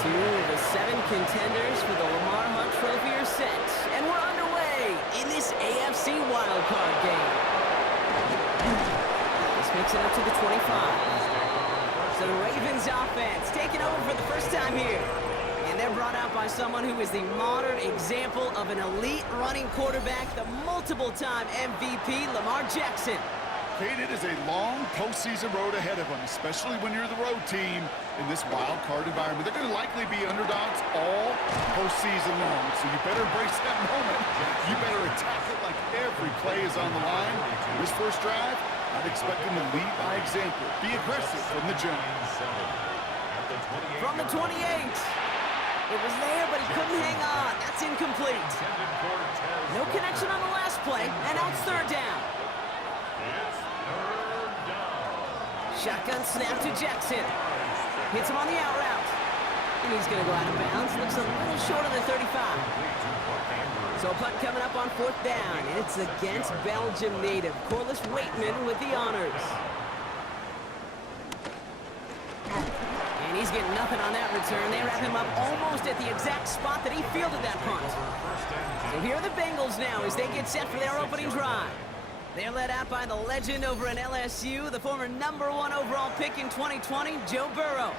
The 7 contenders for the Lamar Hunt Trophy are set, and we're underway in this AFC wildcard game. This makes it up to the 25. So the Ravens offense taking over for the first time here. And they're brought out by someone who is the modern example of an elite running quarterback, the multiple-time MVP, Lamar Jackson. Kate, it is a long postseason road ahead of them, especially when you're the road team in this wild card environment. They're going to likely be underdogs all postseason long, so you better embrace that moment. You better attack it like every play is on the line. This first drive, I'd expect them to lead by example. Be aggressive from the jump. From the 28. It was there, but he couldn't hang on. That's incomplete. No connection on the last play, and now it's third down. Shotgun snap to Jackson. Hits him on the out route. And he's going to go out of bounds. Looks a little short of the 35. So a punt coming up on fourth down. And it's against Belgium native Corliss Waitman with the honors. And he's getting nothing on that return. They wrap him up almost at the exact spot that he fielded that punt. So here are the Bengals now as they get set for their opening drive. They're led out by the legend over in LSU, the former #1 overall pick in 2020, Joe Burrow.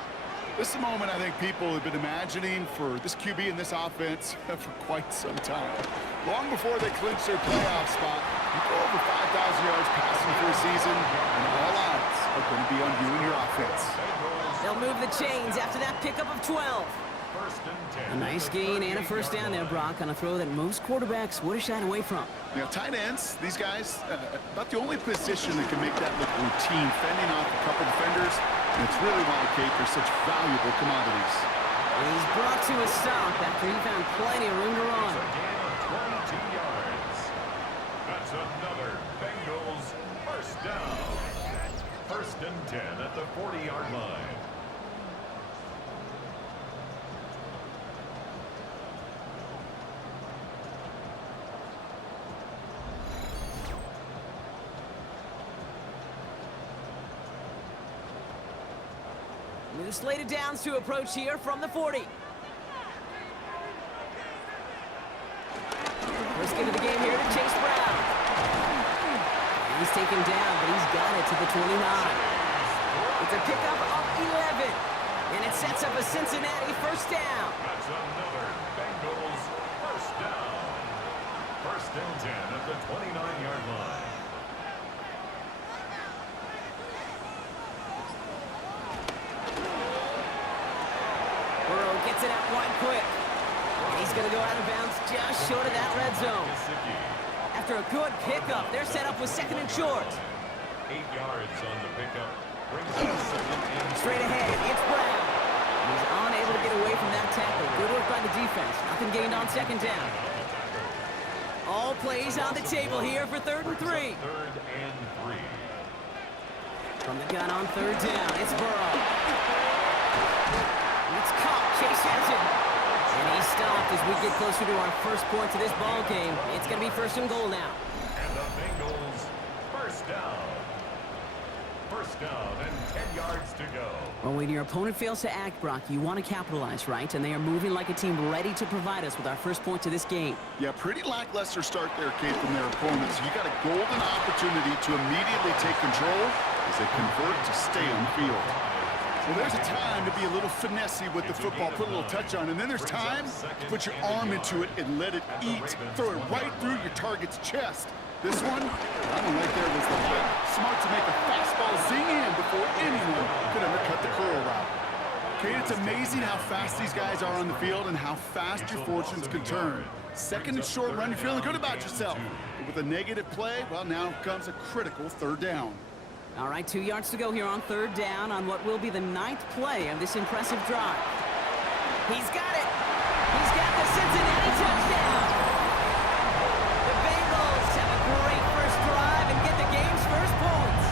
This is a moment I think people have been imagining for this QB and this offense for quite some time. Long before they clinch their playoff spot, you go over 5,000 yards passing for a season, and all eyes are going to be on you and your offense. They'll move the chains after that pickup of 12. A nice gain and a first down there, Brock, on a throw that most quarterbacks would have shied away from. You know, tight ends, these guys, about the only position that can make that look routine, fending off a couple defenders, and it's really why, Kate, they're such valuable commodities. And he's brought to a stop after he found plenty of room to run. 22 yards. That's another Bengals first down. First and 10 at the 40-yard line. New slated downs to approach here from the 40. First get of the game here to Chase Brown. He's taken down, but he's got it to the 29. It's a pickup of 11. And it sets up a Cincinnati first down. That's another Bengals first down. First and 10 at the 29-yard line. Gets it out wide quick. And he's going to go out of bounds just short of that red zone. After a good pickup, they're set up with second and short. 8 yards on the pickup. Brings up second and straight ahead, it's Brown. He's unable to get away from that tackle. Good work by the defense. Nothing gained on second down. All plays on the table here for third and 3. Third and 3. From the gun on third down, it's Burrow. It's caught. Chase has it. And he's stopped as we get closer to our first point to this ball game. It's going to be first and goal now. And the Bengals first down. First down and 10 yards to go. Well, when your opponent fails to act, Brock, you want to capitalize, right? And they are moving like a team ready to provide us with our first point to this game. Yeah, pretty lackluster start there, Kate, from their opponents. You got a golden opportunity to immediately take control as they convert to stay on the field. Well, there's a time to be a little finessey with the football, put a little touch on, and then there's time to put your arm into it and let it eat. Throw it right through your target's chest. This one, that one right there was the line. Smart to make a fastball zing in before anyone could undercut the curl route. Okay, it's amazing how fast these guys are on the field and how fast your fortunes can turn. Second and short run, you're feeling good about yourself. But with a negative play, well, now comes a critical third down. All right, 2 yards to go here on third down on what will be the 9th play of this impressive drive. He's got it. He's got the Cincinnati touchdown. The Bengals have a great first drive and get the game's first points.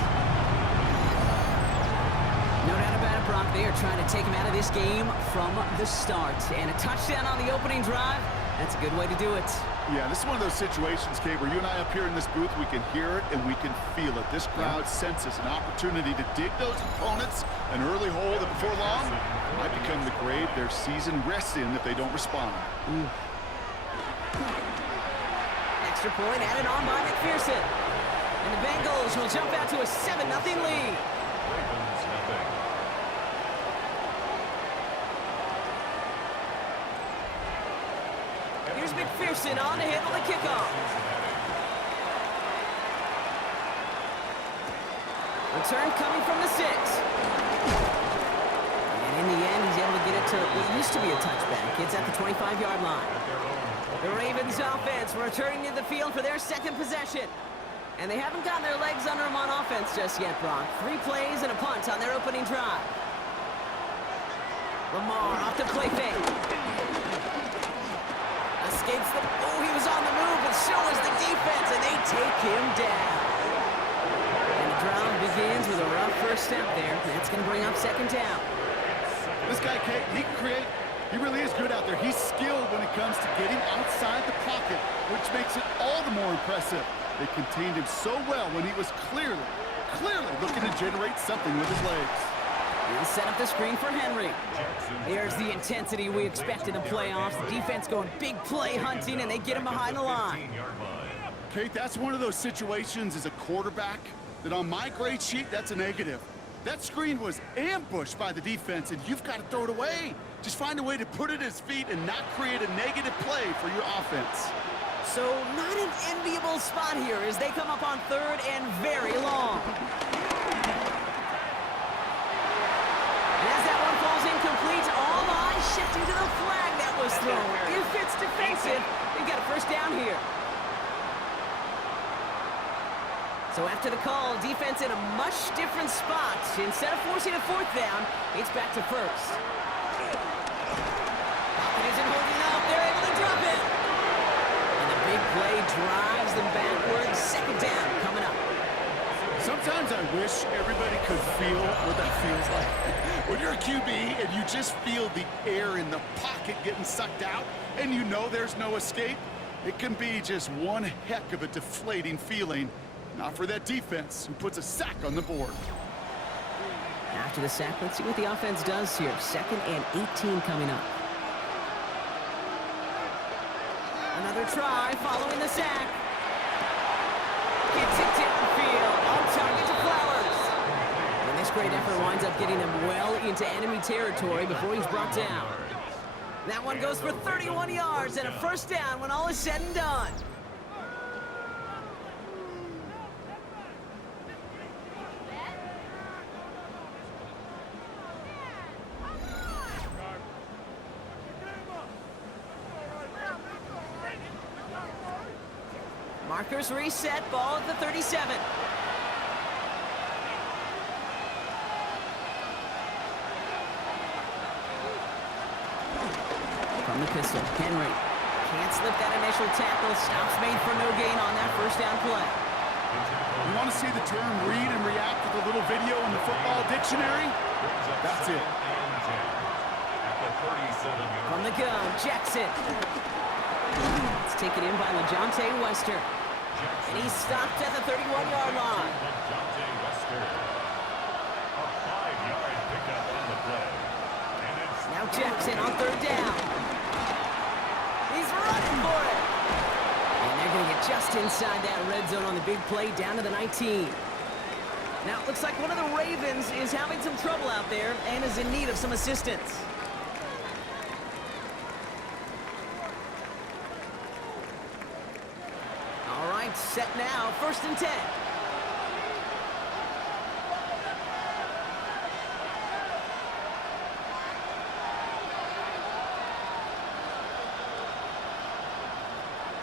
No doubt about it, Brock. They are trying to take him out of this game from the start. And a touchdown on the opening drive, that's a good way to do it. Yeah, this is one of those situations, Kate, where you and I up here in this booth, we can hear it and we can feel it. This crowd senses an opportunity to dig those opponents an early hole that before long might become the grave their season rests in if they don't respond. Extra point added on by McPherson. And the Bengals will jump out to a 7-0 lead. Ravens nothing. Here's McPherson on to handle the kickoff. Return coming from the 6. And in the end, he's able to get it to what used to be a touchback. It's at the 25-yard line. The Ravens offense returning to the field for their second possession. And they haven't gotten their legs under them on offense just yet, Brock. 3 plays and a punt on their opening drive. Lamar off the play fake. Escapes the... Oh, he was on the move, but so was the defense, and they take him down. And the drive begins with a rough first step there. That's going to bring up second down. This guy, Kate, he can create. He really is good out there. He's skilled when it comes to getting outside the pocket, which makes it all the more impressive. They contained him so well when he was clearly looking to generate something with his legs. He'll set up the screen for Henry. There's the intensity we expect in the playoffs. The defense going big play hunting, and they get him behind the line. Kate, that's one of those situations as a quarterback that on my grade sheet, that's a negative. That screen was ambushed by the defense, and you've got to throw it away. Just find a way to put it at his feet and not create a negative play for your offense. So not an enviable spot here as they come up on 3rd and very long. And as that one falls incomplete, all eyes shifting to the flag that was thrown. If it's defensive, they've got a first down here. So after the call, defense in a much different spot. Instead of forcing a 4th down, it's back to 1st. Pocket isn't holding up. They're able to drop it. And the big play drives them backwards. Second down coming up. Sometimes I wish everybody could feel what that feels like. When you're a QB and you just feel the air in the pocket getting sucked out and you know there's no escape, it can be just one heck of a deflating feeling. Not for that defense who puts a sack on the board. After the sack, let's see what the offense does here. 2nd and 18 coming up. Another try following the sack. Gets it downfield. On target to Flowers. And this great effort winds up getting him well into enemy territory before he's brought down. That one goes for 31 yards and a first down when all is said and done. Markers reset, ball at the 37. From the pistol, Henry can't slip that initial tackle. Stops made for no gain on that first down play. You want to see the term read and react with a little video in the football dictionary? That's it. From the gun, Jackson. It's taken in by LeJohntay Wester. And he's stopped at the 31-yard line. Now Jackson on 3rd down. He's running for it. And they're going to get just inside that red zone on the big play down to the 19. Now it looks like one of the Ravens is having some trouble out there and is in need of some assistance. Set now, 1st and 10.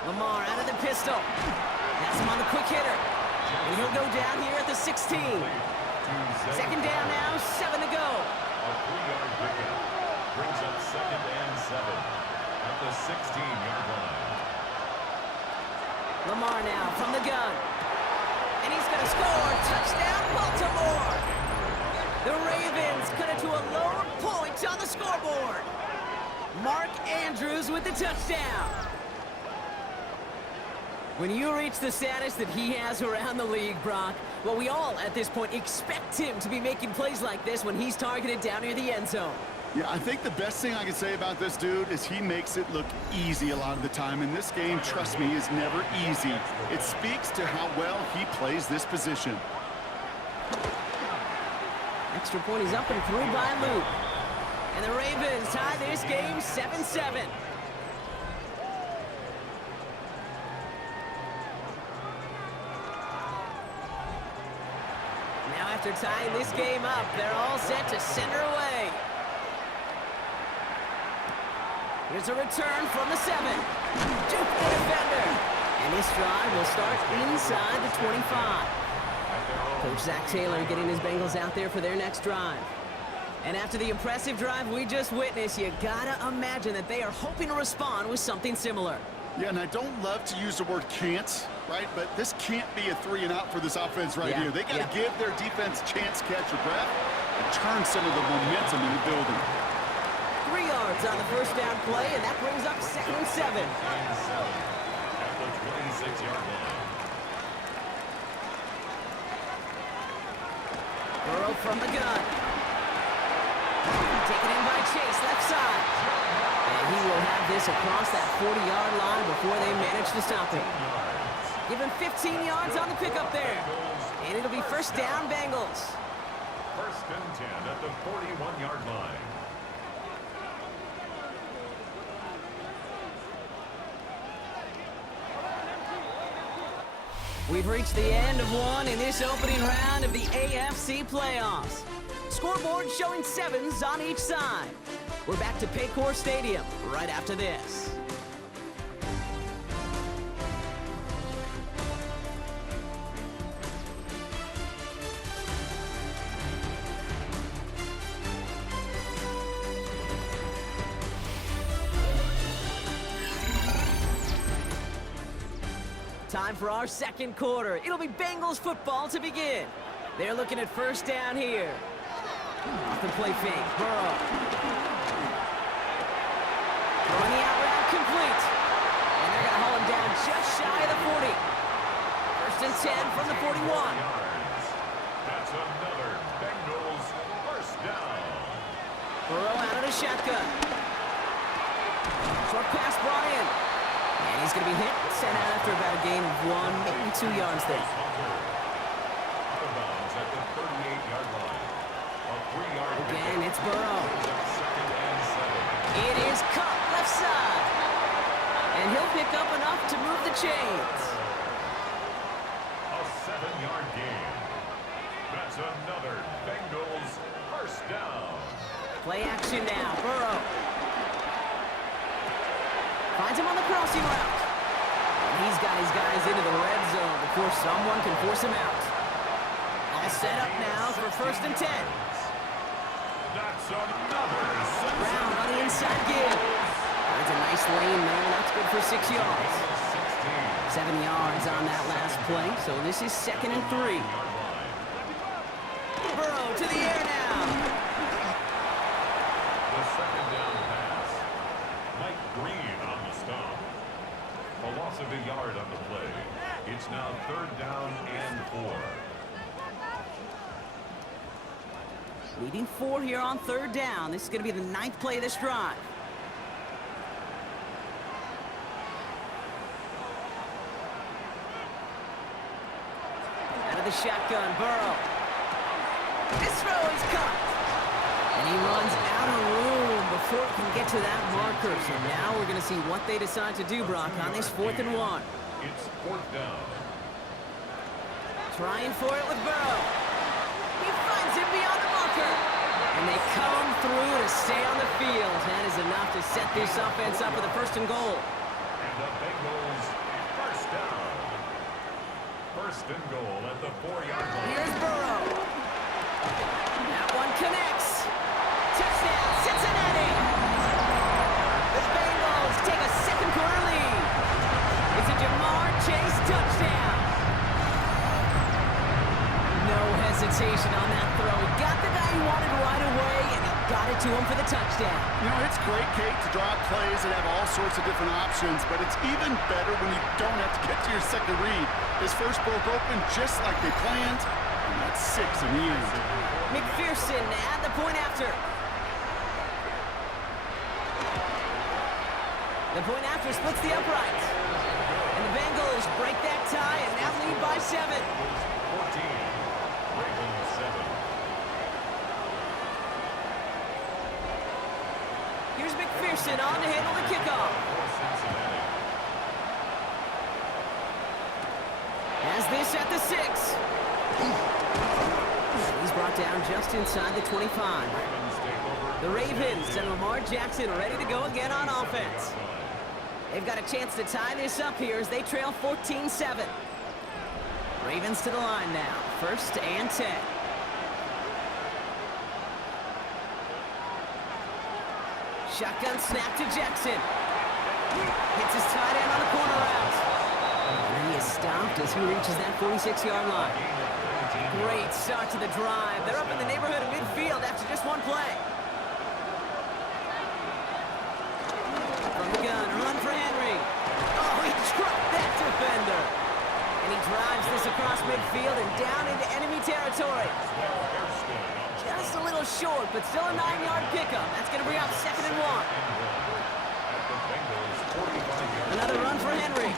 Lamar out of the pistol. Has him on the quick hitter. And he'll go down here at the 16. Second down now, 7 to go. A 3-yard pickup brings up 2nd and 7 at the 16-yard line. Lamar now from the gun. And he's going to score. Touchdown, Baltimore. The Ravens cut it to a lower point on the scoreboard. Mark Andrews with the touchdown. When you reach the status that he has around the league, Brock, well, we all, at this point, expect him to be making plays like this when he's targeted down near the end zone. Yeah, I think the best thing I can say about this dude is he makes it look easy a lot of the time. And this game, trust me, is never easy. It speaks to how well he plays this position. Extra point is up and through by Luke. And the Ravens tie this game 7-7. Now after tying this game up, they're all set to send her away. Here's a return from the 7. Juke the defender. And this drive will start inside the 25. Coach Zach Taylor getting his Bengals out there for their next drive. And after the impressive drive we just witnessed, you gotta imagine that they are hoping to respond with something similar. Yeah, and I don't love to use the word can't, right? But this can't be a 3-and-out for this offense right here. They got to give their defense a chance to catch your breath and turn some of the momentum in the building. 3 yards on the first down play, and that brings up 2nd and 7. At the 26-yard line. Burrow from the gun. Taken in by Chase, left side. And he will have this across that 40-yard line before they manage to stop him. Give him 15 yards on the pickup there. And it'll be first down, Bengals. 1st and 10 at the 41-yard line. We've reached the end of one in this opening round of the AFC playoffs. Scoreboard showing 7s on each side. We're back to Paycor Stadium right after this. Time for our second quarter. It'll be Bengals football to begin. They're looking at first down here. Off the play fake, Burrow. Throwing the out route complete. And they're going to haul him down just shy of the 40. 1st and 10 from the 41. That's another Bengals first down. Burrow out of the shotgun. Short pass brought in. And he's going to be hit, sent out after about a gain of 1, maybe 2 yards there. Out of bounds at the 38-yard line. A 3-yard Again, it's Burrow. 2nd and 7. It is caught left side. And he'll pick up enough to move the chains. A 7-yard gain. That's another Bengals first down. Play action now, Burrow. Finds him on the crossing route. And he's got his guys into the red zone before someone can force him out. All set up now for 1st and 10. That's another Brown on the inside give. That's a nice lane there. That's good for 6 yards. 7 yards on that last play, so this is 2nd and 3. Burrow to the air now. The 2nd down pass. Mike Green on the stop. A loss of a yard on the play. It's now 3rd down and 4. Leading 4 here on 3rd down. This is going to be the 9th play of this drive. Out of the shotgun, Burrow. This throw is caught. And he runs out of room before he can get to that marker. So now we're going to see what they decide to do, Brock, on this 4th and 1. It's 4th down. Trying for it with Burrow. He finds him beyond the marker. And they come through to stay on the field. That is enough to set this offense up with a 1st and goal. And the Bengals first down. 1st and goal at the 4-yard line. Here's Burrow. That one connects. Touchdown, Cincinnati. The Bengals take a 2nd quarter lead. It's a Jamar Chase touchdown. No hesitation on that throw. He got the guy he wanted right away, and he got it to to him for the touchdown. You know, it's great, Kate, to draw plays and have all sorts of different options, but it's even better when you don't have to get to your second read. His first broke open just like they planned, and that's 6 in the end. McPherson at the point after. The point after splits the uprights. And the Bengals break that tie and now lead by 7. 14, Ravens 7. Here's McPherson on to handle the kickoff. Has this at the 6. He's brought down just inside the 25. The Ravens and Lamar Jackson ready to go again on offense. They've got a chance to tie this up here as they trail 14-7. Ravens to the line now. 1st and 10. Shotgun snap to Jackson. Hits his tight end on the corner route. And he is stopped as he reaches that 46-yard line. Great start to the drive. They're up in the neighborhood of midfield after just one play. From the gun, a run for Henry. Oh, he dropped that defender. And he drives this across midfield and down into enemy territory. Just a little short, but still a 9-yard pickup. That's going to bring up 2nd and 1. Another run for Henry.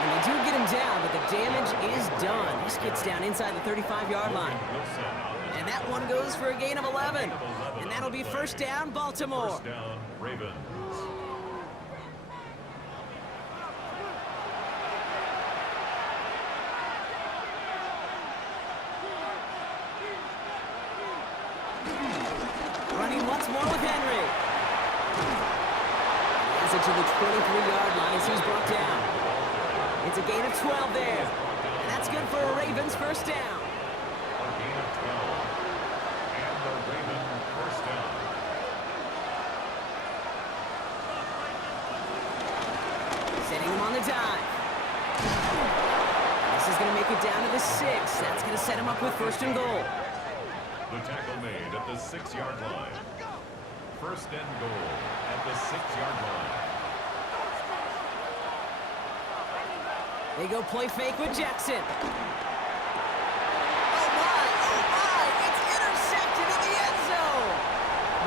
And they do get him down, but the damage is done. This gets down inside the 35-yard line. And that one goes for a gain of 11. And that'll be 1st down, Baltimore. 1st down, Ravens. Running once more with Henry. He has it to the 23-yard line as he's brought down. It's a gain of 12 there. And that's good for a Ravens 1st down. A gain of 12. And the Ravens 1st down. Setting him on the dive. This is going to make it down to the 6. That's going to set him up with 1st and goal. The tackle made at the 6-yard line. 1st and goal at the 6-yard line. They go play fake with Jackson. Oh my, it's intercepted in the end zone.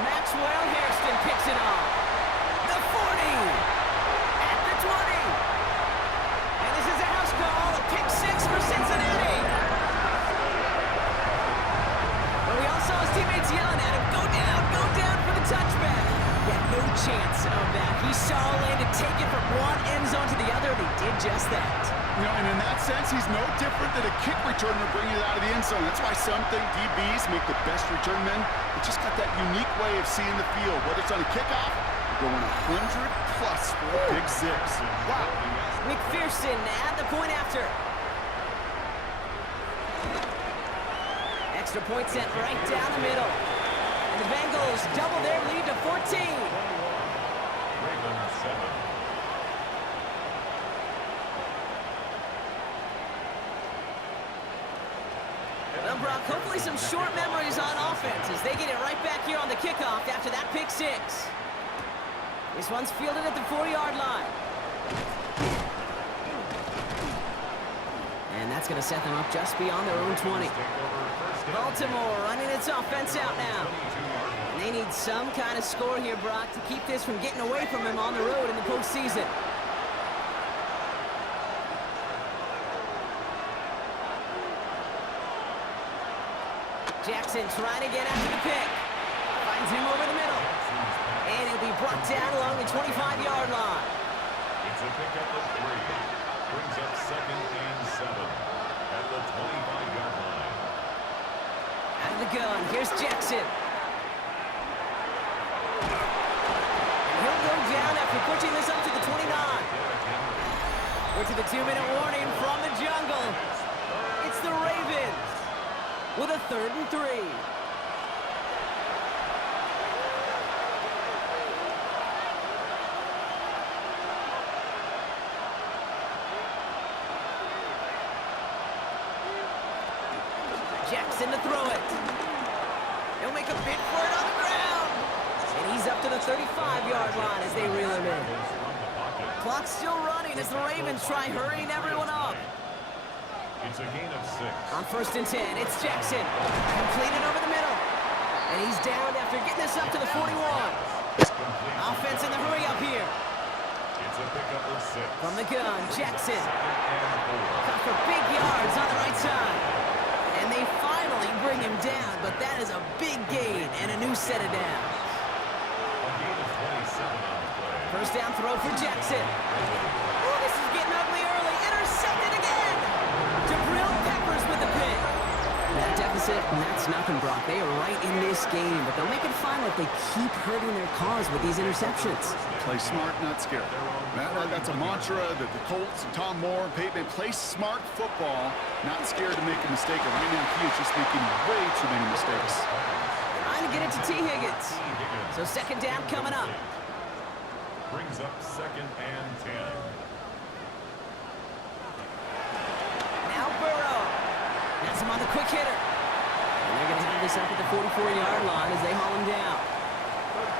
Maxwell Hairston picks it off. The 40, at the 20. And this is a house call, a pick 6 for Cincinnati. But we all saw his teammates yelling at him, go down for the touchback. He had no chance of that. He saw a lane to take it from one end zone to the other, and he did just that. You know, and in that sense, he's no different than a kick returner bringing it out of the end zone. That's why some think DBs make the best return men. They just got that unique way of seeing the field. Whether it's on a kickoff, they're going 100+ for a big 6. Wow. McPherson at the point after. Extra point set right down the middle. And the Bengals double their lead to 14. Ravens 7. Well, Brock, hopefully some short memories on offense as they get it right back here on the kickoff after that pick 6. This one's fielded at the 4-yard line. And that's going to set them up just beyond their own 20. Baltimore running its offense out now. And they need some kind of score here, Brock, to keep this from getting away from them on the road in the postseason. Jackson trying to get after the pick. Finds him over the middle. And he'll be brought down along the 25-yard line. It's a pick up of 3. Brings up 2nd and 7 at the 25-yard line. Out of the gun, here's Jackson. And he'll go down after pushing this up to the 29. We're to the 2-minute warning from the jungle. It's the Ravens with a 3rd and 3. Jackson to throw it. He'll make a bid for it on the ground. And he's up to the 35-yard line as they reel him in. Clock's still running as the Ravens try hurrying everyone up. It's a gain of 6. On 1st and 10, it's Jackson. Completed over the middle. And he's down after getting us up to the 41. Offense in the hurry up here. It's a pickup of 6. From the gun, Jackson. Cut for big yards on the right side. And they finally bring him down, but that is a big gain and a new set of downs. A gain of 27 on the play. First down throw for Jackson. Oh, this is getting ugly early. Intercepted again. Jabril Peppers with the pick. That deficit, that's nothing, Brock. They are right in this game, but they'll make it fun if they keep hurting their cause with these interceptions. Play smart, not scared. That's a mantra that the Colts and Tom Moore and Peyton play smart football, not scared to make a mistake. And right now, he is just making way too many mistakes. Trying to get it to T. Higgins. So second down coming up. Brings up 2nd and 10. Now Burrow. That's him on the quick hitter. And they're going to have this up at the 44-yard line as they haul him down.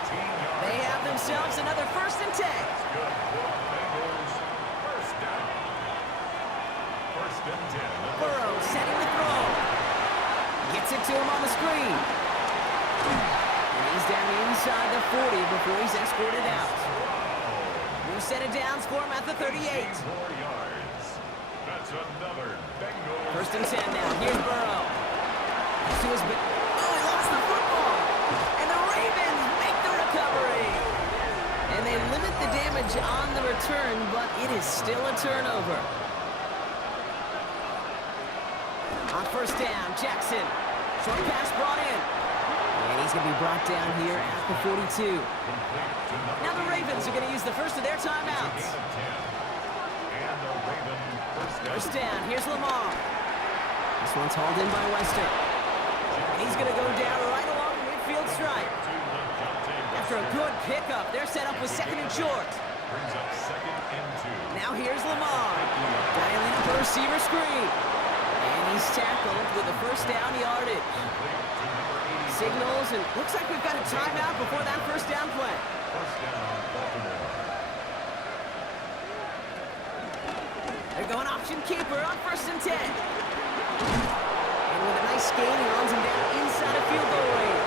13 yards. They have themselves another 1st and 10. Good for the Bengals. First down. 1st and 10. Burrow setting the throw. Gets it to him on the screen. And he's down inside the 40 before he's escorted out. New set of downs for him at the 38. 4 yards. That's another Bengals. 1st and 10 now. Here's Burrow. Oh, he lost the football. And the Ravens make the recovery. And they limit the damage on the return, but it is still a turnover. On 1st down, Jackson. Short pass brought in. And he's going to be brought down here at the 42. Now the Ravens are going to use the first of their timeouts. And the Raven First down, here's Lamar. This one's hauled in by Wester. And he's going to go down right along the midfield stripe. After a good pickup, they're set up with 2nd and short. Brings up 2nd and 2. Now here's Lamar. Dialing up the receiver screen. And he's tackled with a 1st down yardage. Signals, and looks like we've got a timeout before that 1st down play. First down, Baltimore. They're going option keeper on 1st and 10. And with a nice gain, he runs him down inside a field goal range.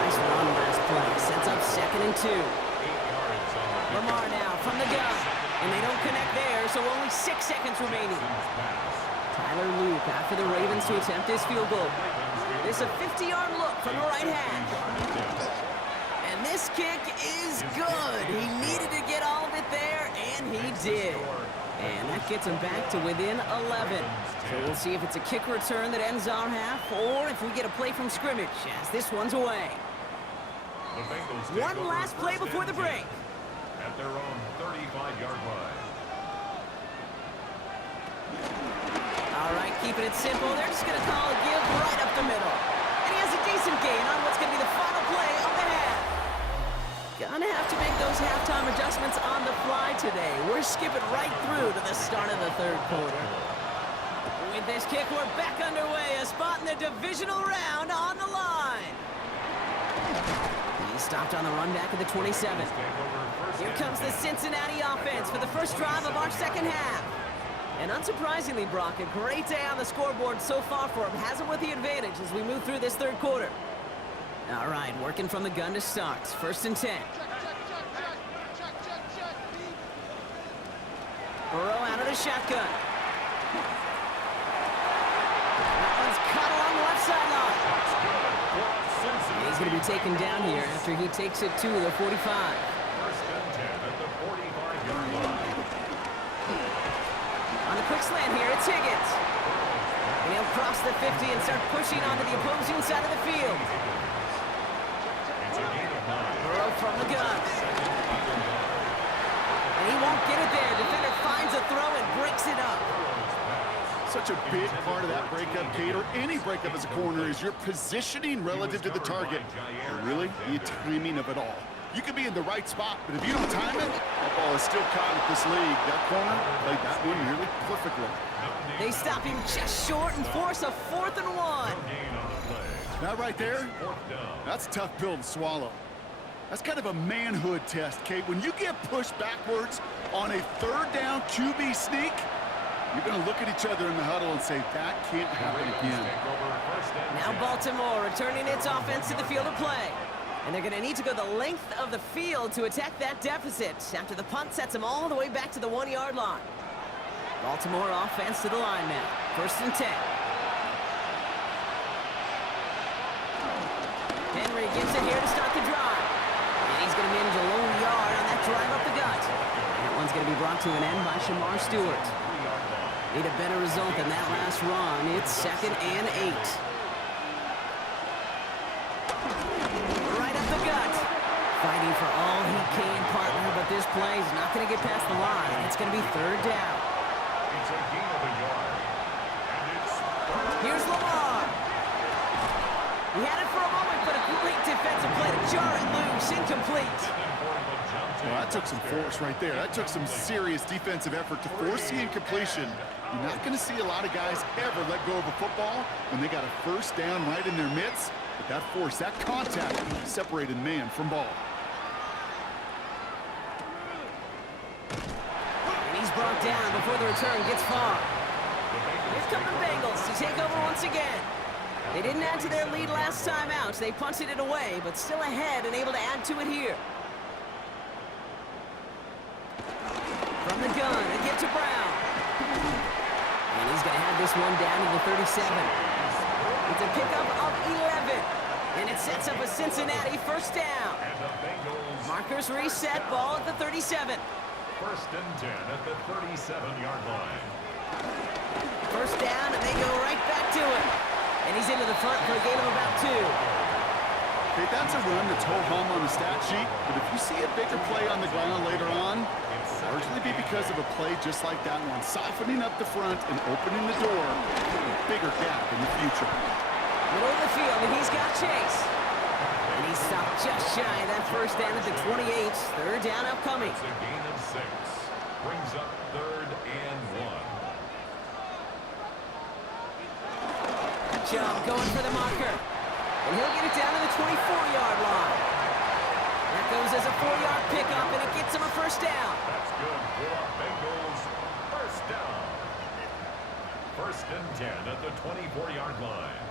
Nice run last play. Sets up 2nd and 2. 8 yards on the Lamar now from the gun. And they don't connect there, so only 6 seconds remaining. Tyler Luke after the Ravens to attempt this field goal. There's a 50-yard look from the right hash. And this kick is good. He needed to get all of it there, and he did. And that gets him back to within 11. So we'll see if it's a kick return that ends our half, or if we get a play from scrimmage, as this one's away. The Bengals take One over last play 1st before and the 10 break. at their own 35-yard line. All right, keeping it simple. They're just going to call a give right up the middle. And he has a decent gain on what's going to be the final play of the half. Gonna have to make those halftime adjustments on the fly today. We're skipping right through to the start of the 3rd quarter. With this kick, we're back underway. A spot in the Divisional Round on the line. He's stopped on the run back at the 27. Here comes the Cincinnati offense for the first drive of our 2nd half. And unsurprisingly, Brock, a great day on the scoreboard so far for him. Has him with the advantage as we move through this 3rd quarter. All right, working from the gun to start. 1st and 10. Burrow out of the shotgun. That one's cut along the left sideline. And he's going to be taken down here after he takes it to the 45. 1st and 10 at the 45-yard line. On the quick slant here, it's Higgins. And he'll cross the 50 and start pushing onto the opposing side of the field. It's a gain of 9. Burrow from the gun. And he won't get it there. Defender finds a throw and breaks it up. Such a big part of that breakup, Kate, or any breakup as a corner, is your positioning relative to the target. And really, the timing of it all. You could be in the right spot, but if you don't time it, that ball is still caught at this league. That corner played that one nearly perfectly. They stop him just short and force a 4th and 1. Gain on the play. That right there, that's a tough pill to swallow. That's kind of a manhood test, Kate. When you get pushed backwards on a third down QB sneak, you're going to look at each other in the huddle and say, that can't happen again. Now Baltimore returning its offense to the field of play. And they're going to need to go the length of the field to attack that deficit after the punt sets them all the way back to the 1-yard line. Baltimore offense to the line now. 1st and 10. Henry gets it here to start the drive. And he's going to manage a lone yard on that drive up the gut. And that one's going to be brought to an end by Shamar Stewart. Need a better result than that last run. It's 2nd and 8. Right up the gut. Fighting for all he can, partner, but this play is not going to get past the line. It's going to be 3rd down. It's a gain of a yard. And it's Here's Lamar. He had it for a moment, but a great defensive play to jar it loose. Incomplete. Well, that took some force right there. That took some serious defensive effort to force the incompletion. You're not going to see a lot of guys ever let go of a football when they got a 1st down right in their midst. But that force, that contact, separated man from ball. And he's brought down before the return gets far. Here come the Bengals to take over once again. They didn't add to their lead last time out. They punted it away, but still ahead and able to add to it here. From the gun, a give to Brown. And he's going to have this one down to the 37. It's a pickup of 11. And it sets up a Cincinnati 1st down. Markers reset, ball at the 37. 1st and 10 at the 37-yard line. 1st down, and they go right back to it. And he's into the front for a gain of about 2. Okay, that's a run that's ho-hum on the stat sheet, but if you see a bigger play on the ground later on, it'll largely be because of a play just like that one, softening up the front and opening the door for a bigger gap in the future. Middle of the field, and he's got Chase. And he's stopped just shy of that 1st down at the 28. 3rd down upcoming. It's a gain of 6. Brings up 3rd and 1. Chubb going for the marker. And he'll get it down to the 24-yard line. That goes as a 4-yard pickup, and it gets him a 1st down. That's good for the Bengals. 1st down. 1st and 10 at the 24-yard line.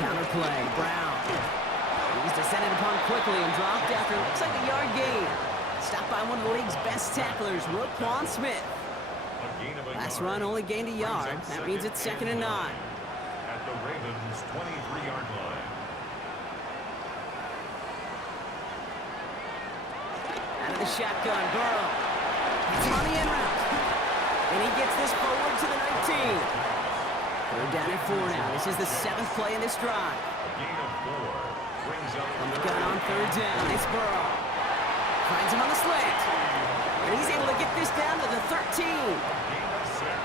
Counterplay, Brown. He's descended upon quickly and dropped after looks like a yard gain. Stopped by one of the league's best tacklers, Roquan Smith. Last run only gained a yard. That means it's 2nd and 9. At the Ravens' 23-yard line. Out of the shotgun, Burrow. It's on the end route. And he gets this forward to the 19. 3rd down and 4 now. This is the 7th play in this drive. A gain of 4. Brings up On the gun on 3rd down, it's Burrow. Finds him on the slant. And he's able to get this down to the 13.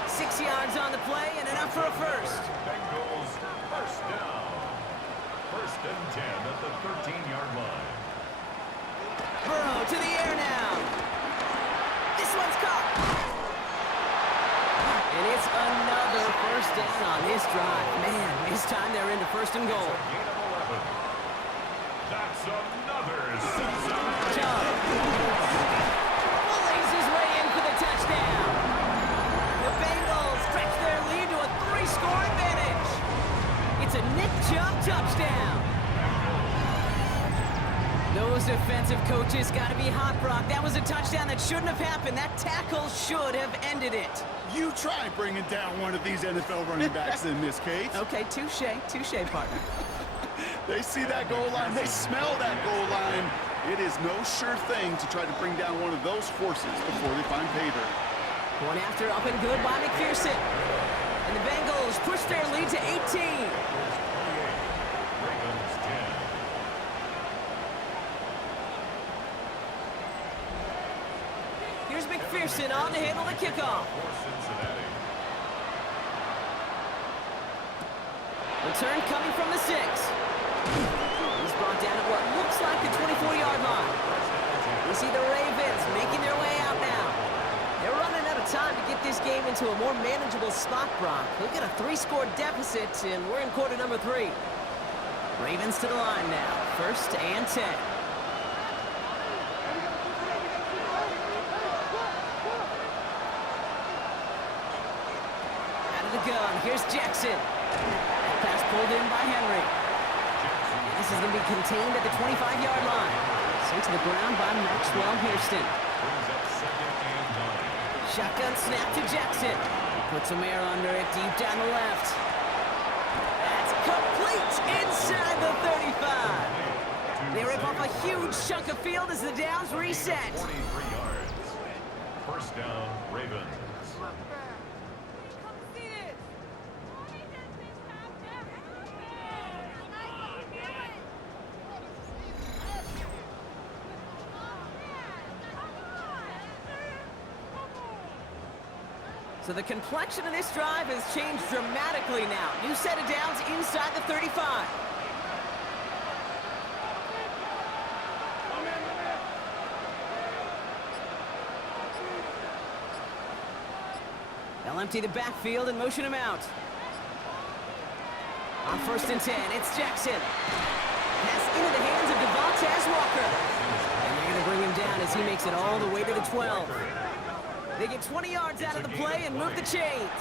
6 yards on the play and enough for a 1st. Bengals 1st down. 1st and 10 at the 13-yard line. Burrow to the air now. This one's caught. And it's another 1st down on this drive. Man, this time they're into 1st and goal. Gain of 11. That's another Cincinnati. Chubb lays his way in for the touchdown. The Bengals stretch their lead to a 3-score advantage. It's a Nick Chubb touchdown. Those defensive coaches got to be hot, Brock. That was a touchdown that shouldn't have happened. That tackle should have ended it. You try bringing down one of these NFL running backs in this case. Okay, touche, partner. They see that goal line. They smell that goal line. It is no sure thing to try to bring down one of those horses before they find pay dirt. One after up and good by McPherson. And the Bengals push their lead to 18. Ravens 10. Here's McPherson on to handle the kickoff. For Cincinnati. Return coming from the 6. He's brought down at what looks like the 24-yard line. We see the Ravens making their way out now. They're running out of time to get this game into a more manageable spot, Brock. Look at a 3-score deficit, and we're in quarter number 3. Ravens to the line now. 1st and 10. Out of the gun. Here's Jackson. Pass pulled in by Henry. This is going to be contained at the 25-yard line. Sent to the ground by Maxwell Hairston. Shotgun snap to Jackson. Puts some air under it deep down the left. That's complete inside the 35. They rip off a huge chunk of field as the downs reset. 43 yards. 1st down, Ravens. So the complexion of this drive has changed dramatically now. New set of downs inside the 35. They'll empty the backfield and motion him out. On 1st and 10, it's Jackson. Pass into the hands of Devontae Walker. And they're going to bring him down as he makes it all the way to the 12. They get 20 yards out of the play and move the chains.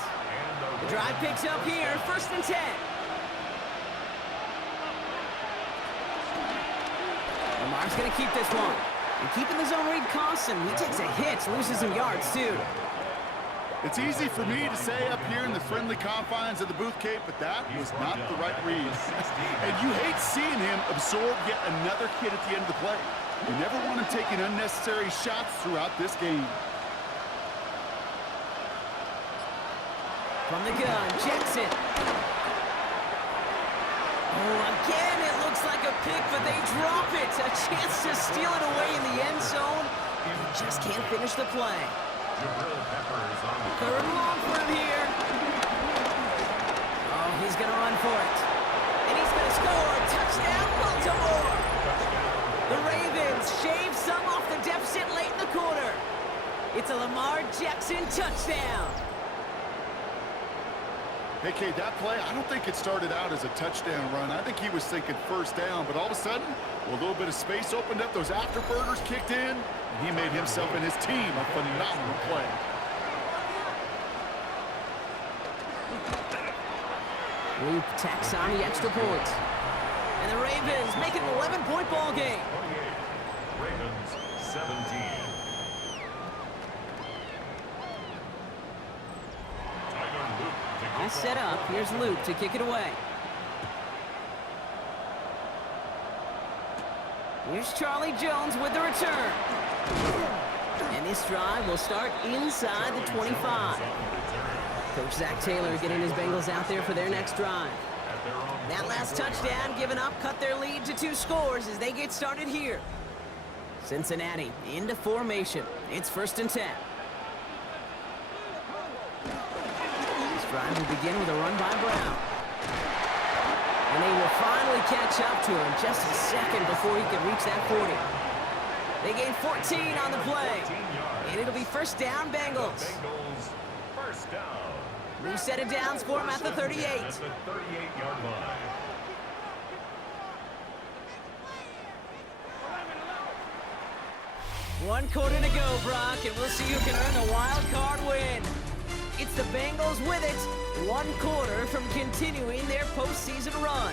The drive picks up here, 1st and 10. Lamar's going to keep this one. And keeping the zone read costs him. He takes a hit, loses some yards too. It's easy for me to say up here in the friendly confines of the booth, Kate, but that was not the right read. And you hate seeing him absorb yet another hit at the end of the play. You never want him taking unnecessary shots throughout this game. From the gun, Jackson. Oh, again, it looks like a pick, but they drop it. A chance to steal it away in the end zone. And they just can't finish the play. 3rd and long for him here. Oh, he's going to run for it. And he's going to score. Touchdown, Baltimore. The Ravens shave some off the deficit late in the quarter. It's a Lamar Jackson touchdown. Hey, Kate, that play, I don't think it started out as a touchdown run. I think he was thinking 1st down, but all of a sudden, a little bit of space opened up, those afterburners kicked in, and he made himself and his team a phenomenal play. Luke tacks on the extra point. And the Ravens make it an 11-point ball game. 28, Ravens 17. All set up. Here's Luke to kick it away. Here's Charlie Jones with the return. And this drive will start inside the 25. Coach Zach Taylor getting his Bengals out there for their next drive. That last touchdown given up cut their lead to 2 scores as they get started here. Cincinnati into formation. It's 1st and 10. Drive will begin with a run by Brown. And they will finally catch up to him just a second before he can reach that 40. They gain 14 on the play. And it'll be 1st down, Bengals. 1st down. New set of downs for him at the 38. At the 38-yard line. One quarter to go, Brock, and we'll see who can earn the wild card win. It's the Bengals with it, 1 quarter from continuing their postseason run.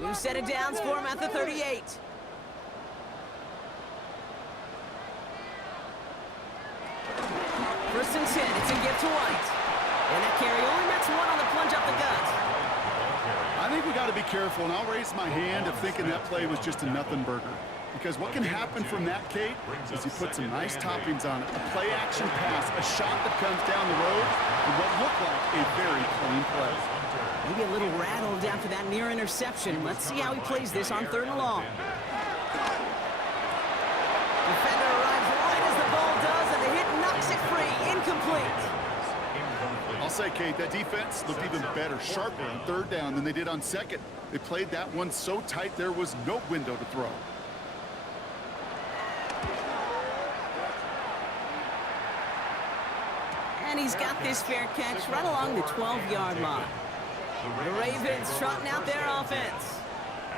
New set of downs for him at the 38. First and 10, it's a gift to White. And that carry only nets 1 on the plunge up the gut. I think we got to be careful, and I'll raise my hand of thinking that play was just a nothing burger. Because what can happen from that, Kate, is he puts some nice toppings on it. A play-action pass, a shot that comes down the road, and what looked like a very clean play. Maybe a little rattled after that near interception. Let's see how he plays this on 3rd and long. Defender arrives right as the ball does, and the hit knocks it free. Incomplete. I'll say, Kate, that defense looked even better, sharper on 3rd down than they did on 2nd. They played that one so tight there was no window to throw. And he's got this fair catch right along the 12-yard line. The Ravens trotting out their offense.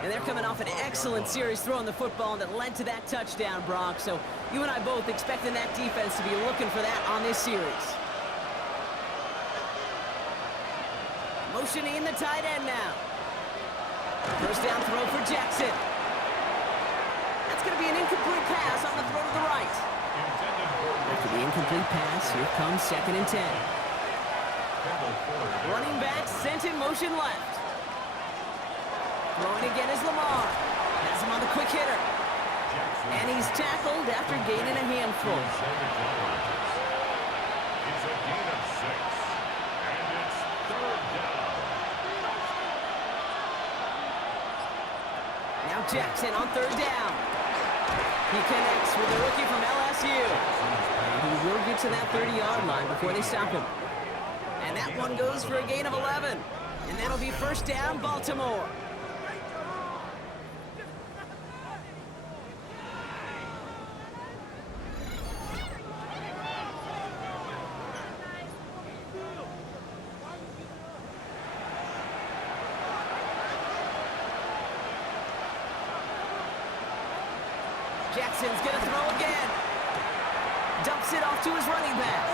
And they're coming off an excellent series throwing the football that led to that touchdown, Brock. So you and I both expecting that defense to be looking for that on this series. Motioning the tight end now. First down throw for Jackson. That's going to be an incomplete pass on the throw to the right. After the incomplete pass, here comes 2nd and 10. Running back sent in motion left. Throwing again is Lamar. Has him on the quick hitter. And he's tackled after gaining a handful. It's a gain of 6. And it's 3rd down. Now Jackson on 3rd down. He connects with the rookie from LSU. And he will get to that 30-yard line before they stop him. And that one goes for a gain of 11. And that'll be 1st down, Baltimore. Jackson's going to throw again. Dumps it off to his running back.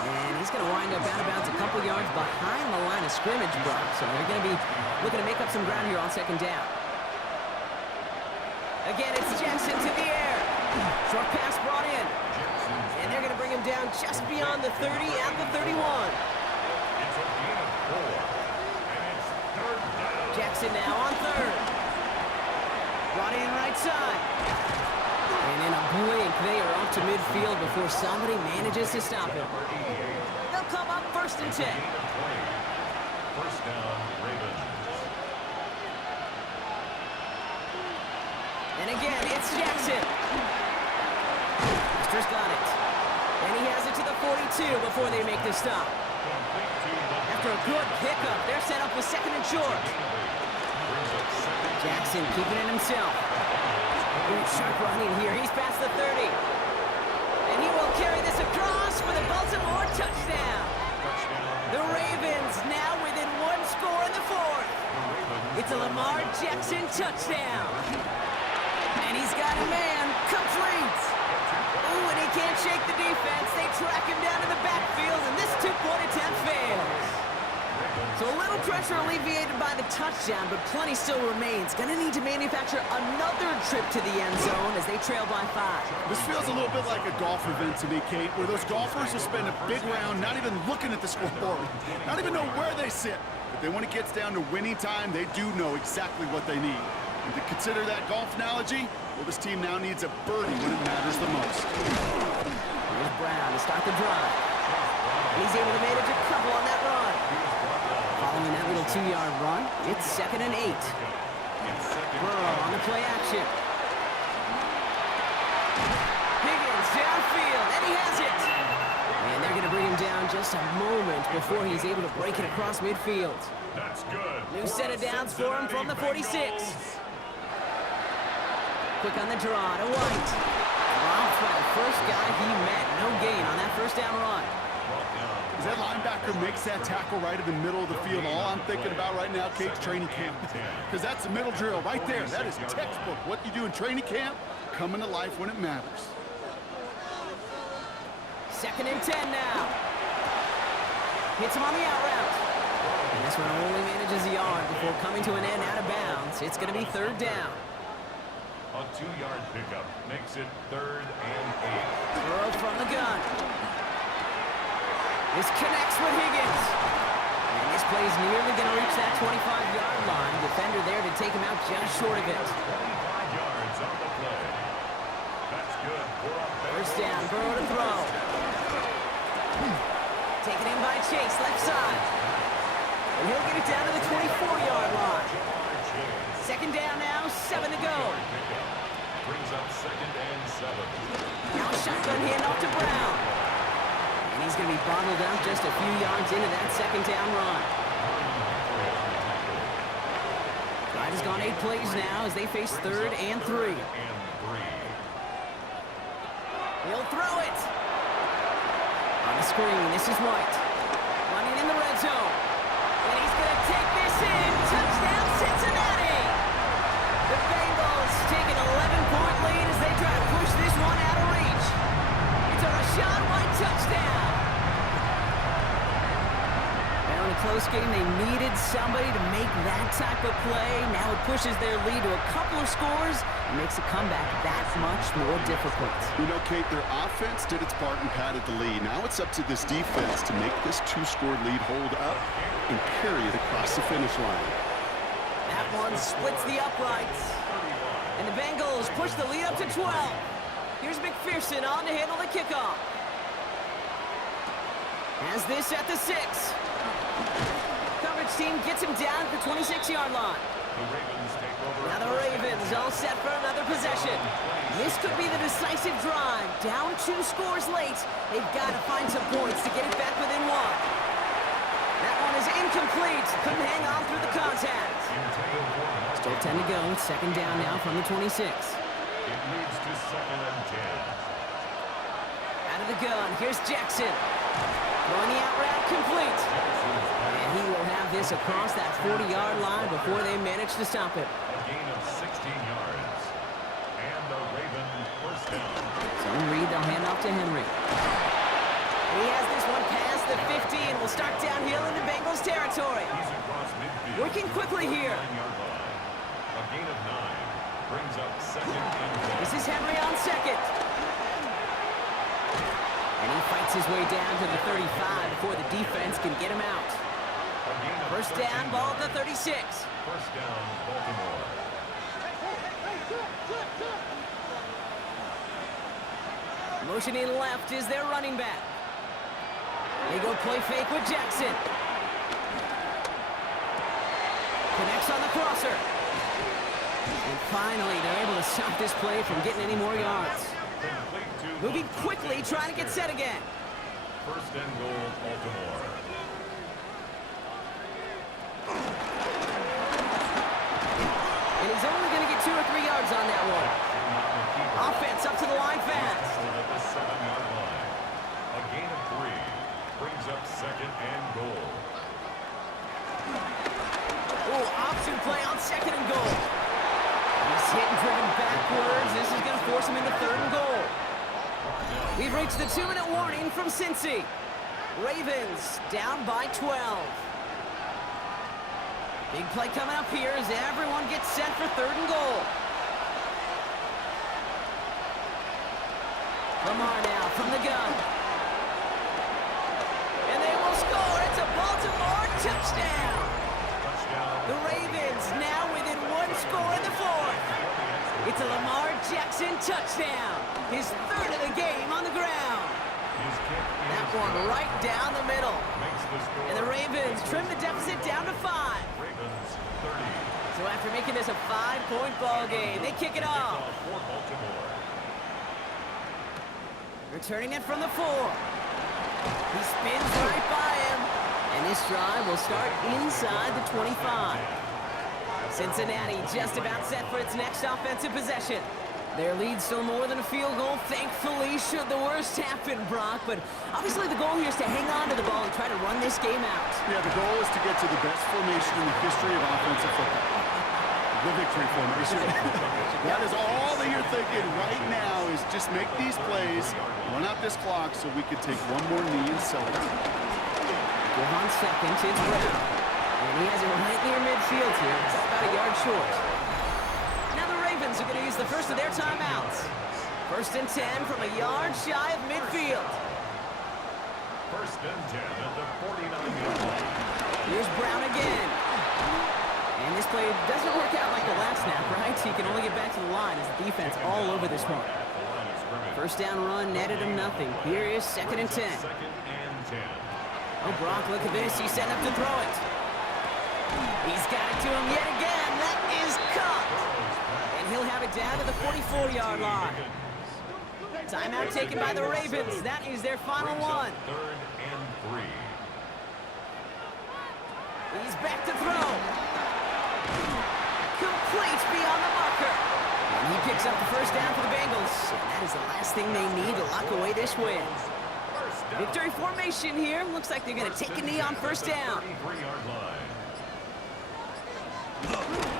And he's going to wind up out of bounds a couple yards behind the line of scrimmage, Brock. So they're going to be looking to make up some ground here on 2nd down. Again, it's Jackson to the air. Short pass brought in. And they're going to bring him down just beyond the 30 at the 31. It's a gain of 4. And it's 3rd down. Jackson now on 3rd. Brought in right side. And in a blink, they are up to midfield before somebody manages to stop him. They'll come up 1st and 10. 1st down, Ravens. And again, it's Jackson. Mister's got it. And he has it to the 42 before they make the stop. After a good pickup, they're set up with 2nd and short. Jackson keeping it himself. Good sharp running here. He's past the 30. And he will carry this across for the Baltimore touchdown. The Ravens now within 1 score in the 4th. It's a Lamar Jackson touchdown. And he's got a man complete. Ooh, and he can't shake the defense. They track him down to the backfield, and this 2-point attempt fails. So a little pressure alleviated by the touchdown, but plenty still remains. Gonna need to manufacture another trip to the end zone as they trail by 5. This feels a little bit like a golf event to me, Kate, where those golfers will spend a big round not even looking at the scoreboard, not even know where they sit. But then when it gets down to winning time, they do know exactly what they need. And to consider that golf analogy, well, this team now needs a birdie when it matters the most. Here's Brown to start the drive. And he's able to manage a couple on that run. Following that little 2-yard run, it's 2nd and 8. Burrow on the play action. Higgins downfield, and he has it. And they're going to bring him down just a moment before he's able to break it across midfield. That's good. New set of downs for him from the 46. Quick on the draw to White. Dropped by the first guy he met. No gain on that 1st down run. As that linebacker makes that tackle right in the middle of the field, all I'm thinking about right now, Kate's training camp. Because that's the middle drill right there. That is textbook. What you do in training camp, coming to life when it matters. 2nd and 10 now. Hits him on the out route. And this one only manages a yard before coming to an end out of bounds. It's going to be 3rd down. A 2-yard pickup makes it 3rd and 8. Throw from the gun. This connects with Higgins. And this play's nearly going to reach that 25-yard line. Defender there to take him out just short of it. 25 yards on the play. good for a First down, Burrow to throw. Taken in by Chase, left side. And he'll get it down to the 24-yard line. Second down now, 7 to go. Brings up 2nd and 7. Now a shotgun handoff to Brown. And he's going to be bottled up just a few yards into that second down run. Drive has gone 8 plays now as they face 3rd and 3. He'll throw it. On the screen, this is White. Running in the red zone. And he's going to take this in. Touchdown, Cincinnati. The Bengals take an 11-point lead as they try to push this one out of reach. It's a Rachaad White touchdown. Now in a close game, they needed somebody to make that type of play. Now it pushes their lead to a couple of scores and makes a comeback that much more difficult. You know, Kate, their offense did its part and padded the lead. Now it's up to this defense to make this 2-score lead hold up and carry it across the finish line. That one splits the uprights. And the Bengals push the lead up to 12. Here's McPherson on to handle the kickoff. Has this at the 6. Coverage team gets him down at the 26-yard line. Now the Ravens all set for another possession. This could be the decisive drive. Down 2 scores late. They've got to find some points to get it back within 1. That one is incomplete. Couldn't hang on through the contact. Still 10 to go. Second down now from the 26. It leads to 2nd and 10. Out of the gun. Here's Jackson. Throwing the out route complete. And he will have this across that 40-yard line before they manage to stop it. A gain of 16 yards. And the Ravens first down. Zone read, they'll hand off to Henry. He has this one past the 50 and will start downhill into Bengals territory. He's across midfield. Working quickly here. 9-yard line. A gain of 9. Brings up 2nd and 10. This is Henry on second. And he fights his way down to the 35 before the defense can get him out. First down, ball at the 36. First down, Baltimore. Motioning left is their running back. They go play fake with Jackson. Connects on the crosser. And finally, they're able to stop this play from getting any more yards. Moving quickly, trying to get set again. First and goal, Baltimore. And he's only going to get 2 or 3 yards on that one. Offense up to the line fast. At the 7-yard line. A gain of 3 brings up 2nd and goal. Oh, option play on 2nd and goal. He's hit and driven backwards. This is going to force him into 3rd and goal. We've reached the 2-minute warning from Cincy. Ravens down by 12. Big play coming up here as everyone gets set for 3rd and goal. Lamar now from the gun. And they will score. It's a Baltimore touchdown. The Ravens now within 1 score in the 4th. It's a Lamar Jackson touchdown. His 3rd of the game on the ground. That one right down the middle. And the Ravens trim the deficit down to 5. So after making this a 5-point ball game, they kick it off. Returning it from the 4. He spins right by him. And this drive will start inside the 25. Cincinnati just about set for its next offensive possession. Their lead's still more than a field goal, thankfully, should the worst happen, Brock. But obviously the goal here is to hang on to the ball and try to run this game out. Yeah, the goal is to get to the best formation in the history of offensive football. The victory formation. That is all that you're thinking right now is just make these plays, run out this clock so we could take one more knee and celebrate. Give on second, it's Brown. And he has it right near midfield here. It's about a yard short. Now the Ravens are going to use the first of their timeouts. 1st and 10 from a yard shy of midfield. 1st and 10 at the 49-yard line. Here's Brown again. And this play doesn't work out like the last snap, right? He can only get back to the line as the defense all over this one. scrimmage. First down run netted him nothing. Here is 2nd and 10. Second and 10. Oh, Brock, look at this. He's setting up to throw it. He's got it to him yet again. That is caught. And he'll have it down to the 44-yard line. Timeout taken by the Ravens. That is their final one. Third and 3. He's back to throw. Complete beyond the marker. And he picks up the first down for the Bengals. And that is the last thing they need to lock away this win. Victory formation here. Looks like they're going to take a knee on first down. 33-yard line.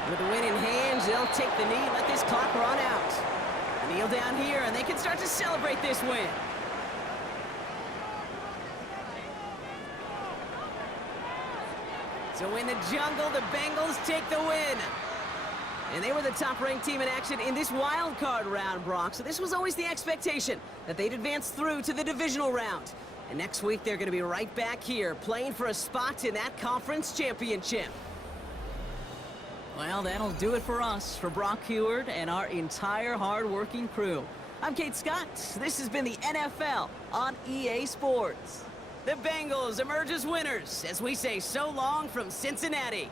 With the win in hand, they'll take the knee, let this clock run out. Kneel down here, and they can start to celebrate this win. So in the jungle, the Bengals take the win. And they were the top-ranked team in action in this wild card round, Brock. So this was always the expectation, that they'd advance through to the divisional round. And next week, they're going to be right back here, playing for a spot in that conference championship. Well, that'll do it for us, for Brock Heward and our entire hard-working crew. I'm Kate Scott. This has been the NFL on EA Sports. The Bengals emerge as winners as we say so long from Cincinnati.